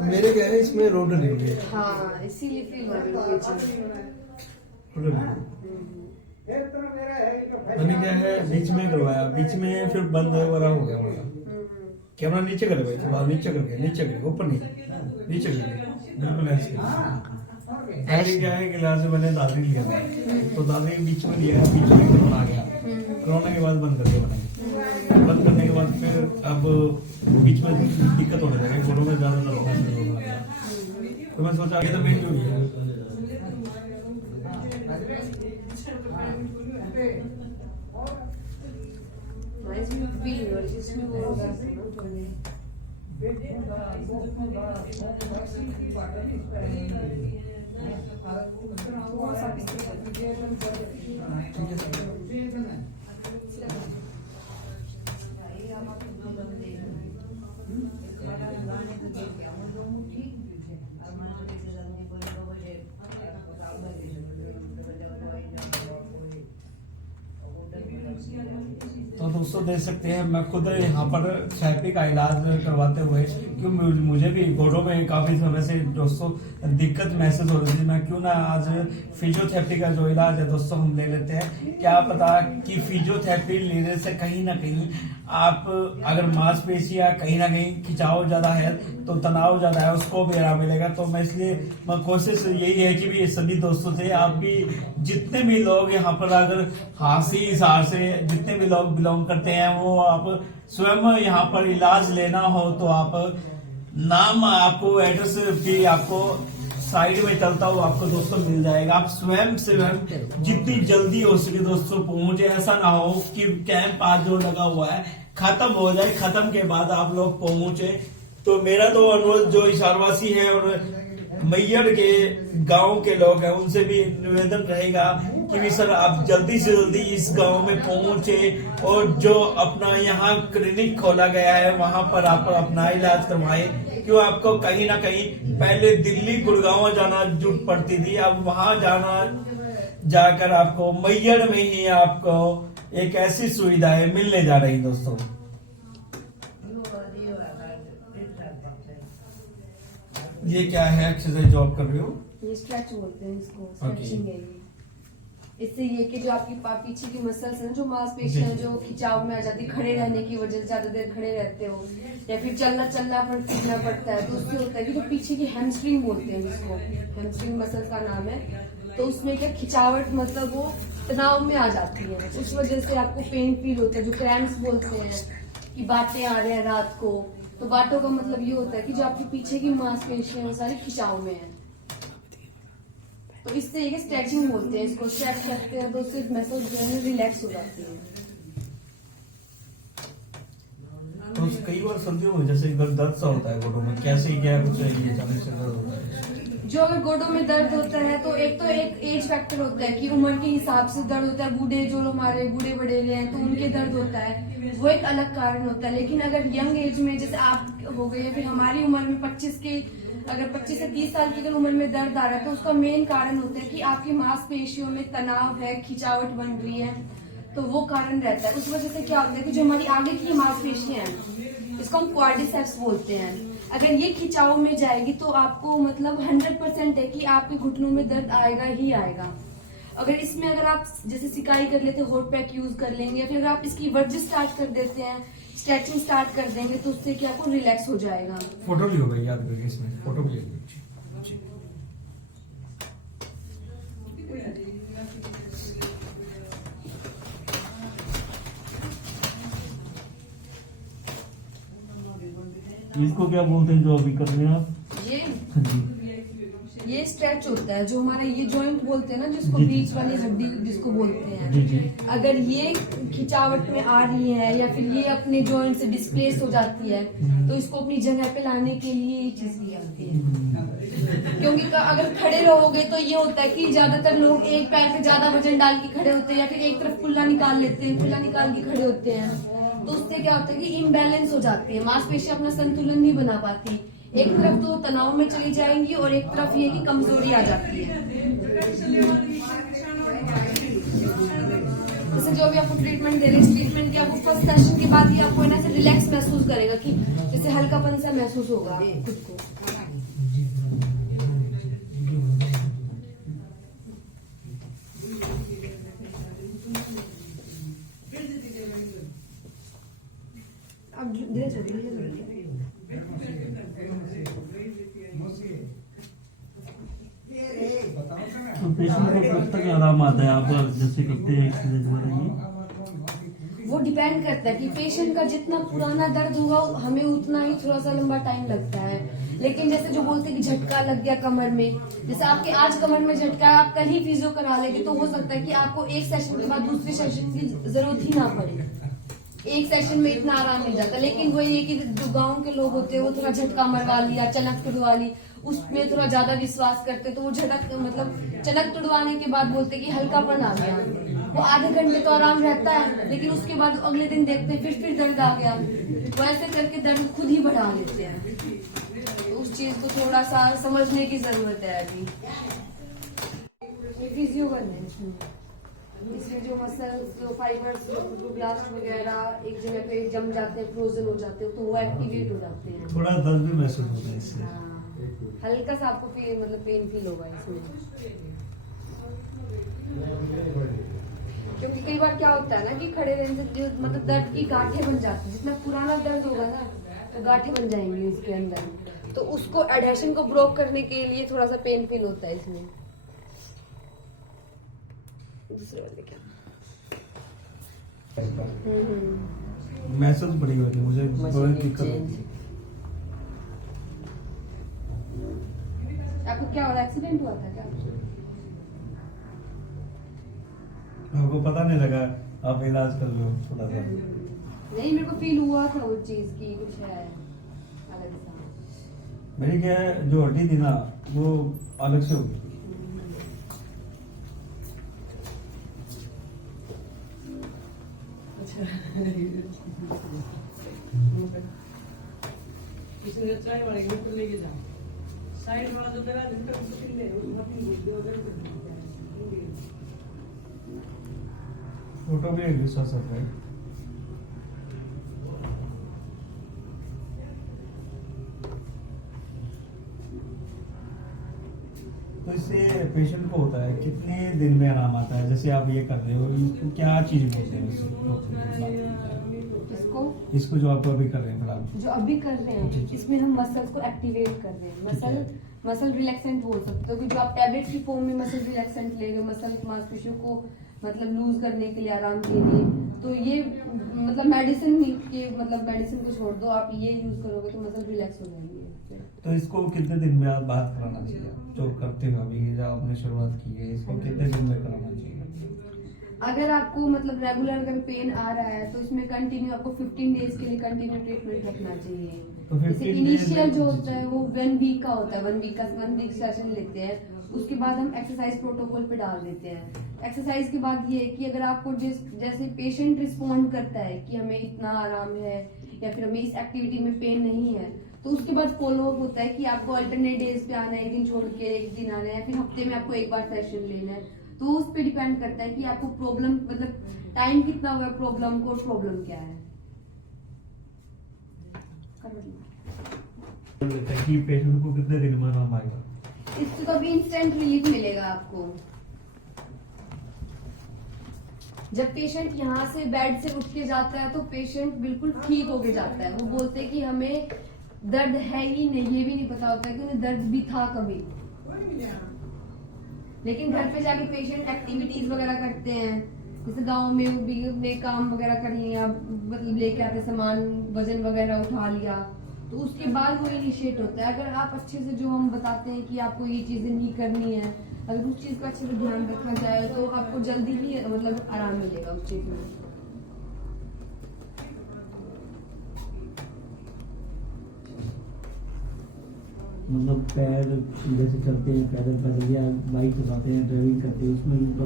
मेरे कह रहे इसमें रोड नहीं हुई है। हाँ इसीलिए फील हो मैंने क्या है बीच में करवाया, बीच में फिर बंद वगैरह हो गया हमारा। कैमरा नीचे कर भाई, थोड़ा नीचे करके, नीचे करके, ऊपर नहीं, नीचे करके, बिल्कुल ऐसे क्या है कि इलाज मैंने दादरी लिया था, तो दादरी बीच में लिया है, बीच में कोरोना आ गया, कोरोना के बाद बंद कर दिया मैंने। बंद करने के बाद फिर अब बीच में दिक्कत होने लगी, घोड़ों में ज्यादा दर्द होने लगा, तो मैं सोचा ये तो मेन जो है तो दोस्तों देख सकते हैं मैं खुद यहाँ पर थेरेपी का इलाज करवाते हुए क्यों मुझे भी घोड़ों में काफी समय से दोस्तों दिक्कत महसूस हो रही थी, मैं क्यों ना आज फिजियोथेरेपी का जो इलाज है दोस्तों हम ले लेते हैं। क्या पता कि फिजियोथेरेपी लेने से कहीं ना कहीं आप अगर मांसपेशियां कहीं ना कहीं खिंचाव ज्यादा है तो तनाव ज्यादा है उसको भी आराम मिलेगा। तो मैं इसलिए मैं कोशिश यही है कि भी सभी दोस्तों से आप भी जितने भी लोग यहाँ पर अगर हांसी हिसार से जितने भी लोग बिलोंग करते हैं वो आप स्वयं यहाँ पर इलाज लेना हो तो आप नाम आपको एड्रेस भी आपको साइड में चलता हुआ आपको दोस्तों मिल जाएगा। आप स्वयं से जितनी जल्दी हो सके दोस्तों पहुंचे, ऐसा ना हो कि कैंप आज जो लगा हुआ है खत्म हो जाए, खत्म के बाद आप लोग पहुंचे। तो मेरा तो अनुरोध जो हिसारवासी है और मैयड़ के गांव के लोग हैं उनसे भी निवेदन रहेगा कि भी सर आप जल्दी से जल्दी इस गांव में पहुंचे और जो अपना यहाँ क्लिनिक खोला गया है वहां पर आप अपना इलाज करवाएं। क्यों आपको कहीं ना कहीं पहले दिल्ली गुड़गांव जाना जरूरत पड़ती थी, अब वहां जाकर आपको मैयड़ में ही आपको एक ऐसी सुविधाएं मिलने जा रही दोस्तों। ये क्या है एक्सरसाइज जो आप कर रहे हो? ये स्ट्रेच बोलते हैं इसको, स्ट्रेचिंग है ये। इससे ये कि जो आपकी पीछे की मसल्स हैं जो मांसपेशियां जो खिंचाव में आ जाती है खड़े रहने की वजह से, ज्यादा देर खड़े रहते हो या फिर चलना फिरना पड़ता है तो उससे होता है कि जो पीछे की हैमस्ट्रिंग बोलते हैं जिसको, हैमस्ट्रिंग मसल का नाम है, तो उसमें क्या खिंचावट मतलब वो तनाव में आ जाती है, उस वजह से आपको पेन फील होता है। जो क्रैम्प्स बोलते हैं कि बातें आ रहे हैं रात को, तो बातों का मतलब ये होता है कि जो आपके पीछे की मांसपेशियां वो सारी खिंचाव में है। तो इससे ये स्ट्रेचिंग बोलते हैं इसको, स्ट्रेच करते हैं तो उससे मसल्स जो है रिलैक्स हो जाती है। तो कई बार सर्दियों में जैसे दर्द सा होता है घोड़ों में, कैसे क्या कुछ ये जाने से दर्द होता है? जो अगर गोडों में दर्द होता है तो एक एज फैक्टर होता है कि उम्र के हिसाब से दर्द होता है। बूढ़े जो हमारे बूढ़े बड़ेरे हैं तो उनके दर्द होता है, वो एक अलग कारण होता है। लेकिन अगर यंग एज में जैसे आप हो गए, फिर हमारी उम्र में 25 से 30 साल की अगर उम्र में दर्द आ रहा है तो उसका मेन कारण होता है कि आपकी मांसपेशियों में तनाव है, खिंचावट बन रही है, तो वो कारण रहता है। उस वजह से क्या होता है कि जो हमारी आगे की मांसपेशियां हैं इसको हम क्वाड्रिसेप्स बोलते हैं, अगर ये खिंचाव में जाएगी तो आपको मतलब 100% है कि आपके घुटनों में दर्द आएगा ही आएगा। अगर इसमें अगर आप जैसे सिकाई कर लेते हॉट पैक यूज कर लेंगे या फिर अगर आप इसकी वर्जिश स्टार्ट कर देते हैं, स्ट्रेचिंग स्टार्ट कर देंगे तो उससे क्या आपको रिलैक्स हो जाएगा। फोटो भी होगा याद करके, इसमें फोटो भी लेंगे। इसको क्या बोलते हैं जो अभी कर रहे हैं आप? ये स्ट्रेच होता है जो हमारा ये जॉइंट बोलते हैं ना, जिसको बीच वाली हड्डी जिसको बोलते हैं। अगर ये खिंचावट में आ रही है या फिर ये अपने जॉइंट से डिस्प्लेस हो जाती है तो इसको अपनी जगह पे लाने के लिए ये चीज की जाती है। क्योंकि अगर खड़े रहोगे तो ये होता है कि ज्यादातर लोग एक पैर पे ज्यादा वजन डाल के खड़े होते हैं या फिर एक तरफ कुल्ला निकाल लेते हैं, कुल्ला निकाल के खड़े होते हैं, तो उससे क्या होता है कि इम्बैलेंस हो जाती है, मांसपेशी अपना संतुलन नहीं बना पाती, एक तरफ तो तनाव में चली जाएंगी और एक तरफ ये कि कमजोरी आ जाती है। जैसे जो भी आपको ट्रीटमेंट दे रहे हैं, ट्रीटमेंट के आपको फर्स्ट सेशन के बाद ही आपको है ना से रिलैक्स महसूस करेगा कि जैसे हल्कापन सा महसूस होगा खुद को। अब धीरे धीरे तो पेशेंट को कब तक आराम आता है आप जैसे करते हैं एक्सरसाइज वगैरह? वो डिपेंड करता है कि पेशेंट का जितना पुराना दर्द होगा हमें उतना ही थोड़ा सा लंबा टाइम लगता है। लेकिन जैसे जो बोलते हैं कि झटका लग गया कमर में, जैसे आपके आज कमर में झटका है, आप कल ही फिजियो करा लेंगे तो हो सकता है कि आपको एक सेशन के बाद दूसरे सेशन की जरूरत ही ना पड़े, एक सेशन में इतना आराम मिल जाता है। लेकिन वही है कि जो गांव के लोग होते हैं वो थोड़ा झटका मरवा लिया, चनक तुड़वा ली, उसमें थोड़ा ज्यादा विश्वास करते तो वो झटक मतलब चनक तुड़वाने के बाद बोलते कि हल्कापन आ गया, वो आधे घंटे तो आराम रहता है लेकिन उसके बाद अगले दिन देखते हैं फिर दर्द आ गया, वो ऐसे करके दर्द खुद ही बढ़ा लेते हैं। तो उस चीज को थोड़ा सा समझने की जरूरत है अभी। फिजियो करने इसमें जो मसल्स जो फाइबर्स ब्लास्ट वगैरह एक जगह पे जम जाते हैं, फ्रोजन हो जाते हैं, तो वो एक्टिवेट हो जाते हैं। थोड़ा दर्द भी महसूस होता है इससे। हाँ, हल्का सा आपको मतलब पेन फील होगा इसमें, क्योंकि कई बार क्या होता है ना कि खड़े रहने से जो मतलब दर्द की गांठें बन जाती है, जितना पुराना दर्द होगा ना तो गांठें बन जाएंगी उसके अंदर, तो उसको एडहेशन को ब्रोक करने के लिए थोड़ा सा पेन फील होता है इसमें। दूसरे वाले क्या मैसेज बड़ी होती है, मुझे बहुत दिक्कत होती है। आपको क्या हुआ, एक्सीडेंट हुआ था क्या? आपको पता नहीं लगा, आप इलाज कर लो थोड़ा सा। नहीं, मेरे को फील हुआ था वो चीज की कुछ है अलग सा। मेरी क्या है, जो हड्डी थी ना वो अलग से होगी। चाय वाले के ऊपर लेके जाओ, साइड वाला जो दवा है उसका ऊपर ले, उसमें फोटो भी एक विश्वास है। तो इससे पेशेंट को होता है कितने दिन में आराम आता है? जैसे आप ये कर रहे हो, इसको क्या चीज बोलते हैं इसको जो आप अभी कर रहे हैं फिलहाल? जो अभी कर रहे हैं इसमें हम मसल्स को एक्टिवेट कर रहे हैं। मसल रिलैक्सेंट बोल सकते हो कि जो आप टैबलेट की फॉर्म में मसल रिलैक्सेंट ले रहे हो, मसल मांसपेशियों को मतलब लूज करने के लिए, आराम के लिए, तो ये मतलब मेडिसिन के मतलब मेडिसिन को छोड़ दो, आप ये यूज करोगे तो मसल रिलैक्स हो जाएंगे। तो इसको कितने दिन में आप बात कराना चाहिए? जो करते हो अभी, जो आपने शुरुआत की है, इसको कितने दिन में कराना चाहिए? अगर आपको मतलब रेगुलर अगर पेन आ रहा है तो इसमें कंटिन्यू आपको 15 डेज के लिए कंटिन्यू ट्रीटमेंट रखना चाहिए। तो जैसे इनिशियल जो होता है वो 1 वीक का होता है, 1 वीक सेशन लेते हैं, उसके बाद हम एक्सरसाइज प्रोटोकॉल पे डाल देते हैं। एक्सरसाइज के बाद ये है कि अगर आपको जैसे पेशेंट रिस्पॉन्ड करता है कि हमें इतना आराम है या फिर हमें इस एक्टिविटी में पेन नहीं है, तो उसके बाद फॉलो अप होता है कि आपको अल्टरनेट डेज पे आना है, एक दिन छोड़ के एक दिन आना है, या फिर हफ्ते में आपको एक बार सेशन लेना है। तो उस पे डिपेंड करता है कि आपको प्रॉब्लम मतलब टाइम कितना हुआ है प्रॉब्लम को, प्रॉब्लम क्या है। कि पेशेंट को कितने दिन में आराम आएगा? इससे तो अभी इंस्टेंट रिलीफ मिलेगा आपको। जब पेशेंट यहाँ से बेड से उठ के जाता है तो पेशेंट बिल्कुल ठीक होके जाता है। वो बोलते हैं कि हमें दर्द है ही नहीं, ये भी नहीं पता होता कि उन्हें दर्द भी था कभी। लेकिन घर पे जाके पेशेंट एक्टिविटीज वगैरह करते हैं, जैसे गांव में वो भी अपने काम वगैरह कर लिया, मतलब लेके आते सामान, वजन वगैरह उठा लिया, तो उसके बाद वो इनिशिएट होता है। अगर आप अच्छे से जो हम बताते हैं कि आपको ये चीजें नहीं करनी है, अगर उस चीज का अच्छे से ध्यान रखा जाए तो आपको जल्दी ही मतलब आराम मिलेगा उस चीज में। मतलब पैर जैसे चलते हैं पैदल पैदल या बाइक चलाते हैं ड्राइविंग करते हैं उसमें उनको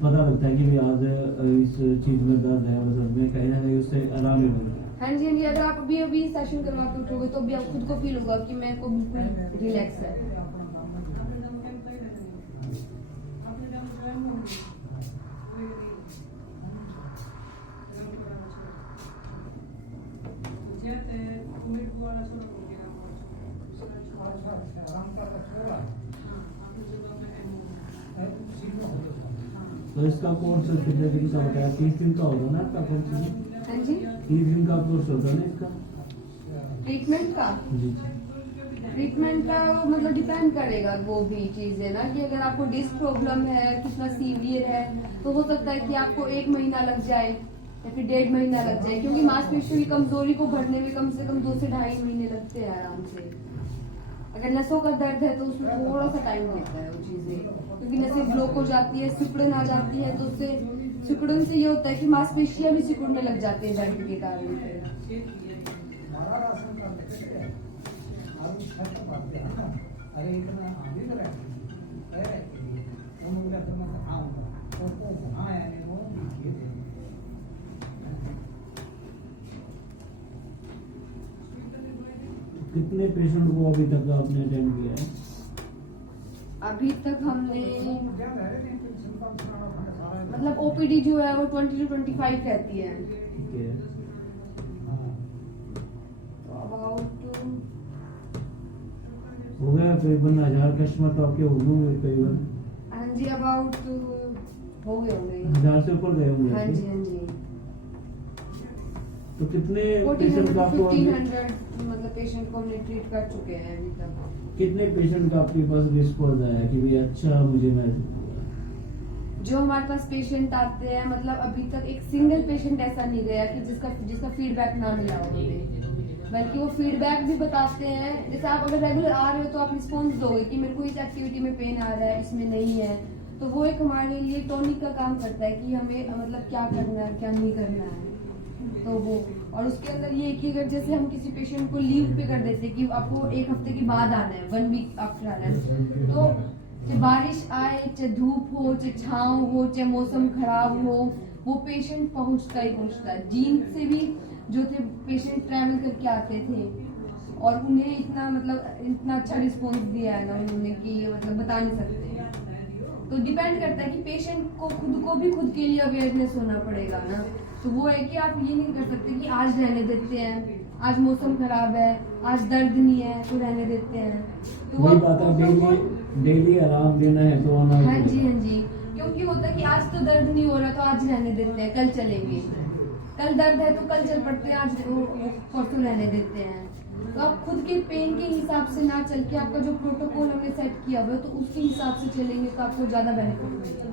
पता लगता है कि भी आज इस चीज़ में दर्द है और दर्द में कहीं ना कहीं उससे आराम ही मिलता है। हाँ जी हाँ जी, अगर आप अभी सेशन करवा के उठोगे तो भी आप खुद को फील होगा कि मेरे को बिल्कुल रिलैक्स है। तो इसका कोर्स कितने दिन का होता है? 30 दिन का होगा ना आपका कोर्स? हाँ जी, 30 दिन का कोर्स होता है ना इसका? ट्रीटमेंट का जी ट्रीटमेंट का मतलब डिपेंड करेगा वो भी चीज है ना कि अगर आपको डिस्क प्रॉब्लम है कितना सीवियर है तो हो सकता है कि आपको 1 महीना लग जाए या फिर 1.5 महीना लग जाए, क्योंकि मांसपेशियों की कमजोरी को बढ़ने में कम से कम 2 से 2.5 महीने लगते हैं आराम से। अगर नसों का दर्द है तो उसमें थोड़ा सा टाइम लगता है वो चीजें, क्योंकि नसें ब्लॉक हो जाती है, सिकुड़न आ जाती है, तो उससे सिकुड़न से ये होता है कि मांसपेशियां भी सिकुड़ने लग जाती है दर्द के कारण। कितने पेशेंट को अभी तक आपने अटेंड किया है? अभी तक हमने मतलब ओपीडी जो है वो 20 to 25 रहती है, ठीक है। तो अबाउट हो गया करीबन 1000 कस्टमर तो आपके हो गए करीबन? हाँ जी अबाउट हो गए होंगे 1000 से ऊपर गए होंगे हाँ आपके? जी हाँ जी, तो कितने 1400 पेशेंट to का आपको 1500 मतलब पेशेंट को हमने ट्रीट कर चुके हैं अभी तक। कितने पेशेंट का आपके पास रिस्पॉन्स आया कि भाई अच्छा मुझे महसूस हुआ? जो हमारे पास पेशेंट आते हैं मतलब अभी तक एक सिंगल पेशेंट ऐसा नहीं गया कि जिसका फीडबैक ना मिला हो हमें, बल्कि वो फीडबैक भी बताते हैं। जैसे आप अगर रेगुलर आ रहे हो तो आप रिस्पॉन्स दोगे कि मेरे को इस एक्टिविटी में पेन आ रहा है, इसमें नहीं है, तो वो एक हमारे लिए टॉनिक का काम करता है कि हमें मतलब क्या करना है क्या नहीं करना है। तो वो और उसके अंदर ये कि अगर जैसे हम किसी पेशेंट को लीव पे कर देते कि आपको 1 हफ्ते के बाद आना है, 1 वीक आफ्टर आना है, तो चाहे बारिश आए, चाहे धूप हो, चाहे छाँव हो, चाहे मौसम खराब हो, वो पेशेंट पहुंचता ही पहुंचता है। जींद से भी जो थे पेशेंट ट्रैवल करके आते थे और उन्हें इतना अच्छा रिस्पॉन्स दिया है ना उन्होंने कि मतलब बता नहीं सकते। तो डिपेंड करता है कि पेशेंट को खुद के लिए अवेयरनेस होना पड़ेगा ना। तो वो है कि आप ये नहीं कर सकते कि आज रहने देते हैं, आज मौसम खराब है, आज दर्द नहीं है तो रहने देते हैं। तो वही बात है, डेली आराम देना है तो आना ही हाँ जी पड़ेगा। हाँ जी, क्योंकि होता है कि आज तो दर्द नहीं हो रहा तो आज रहने देते हैं, कल चलेंगे, कल दर्द है तो कल चल पड़ते हैं, आज परसों रहने देते हैं। तो आप खुद के पेन के हिसाब से ना चल के आपका जो प्रोटोकॉल हमने सेट किया हुआ है तो उसके हिसाब से चलेंगे तो आपको ज्यादा बेनिफिट मिलेगा।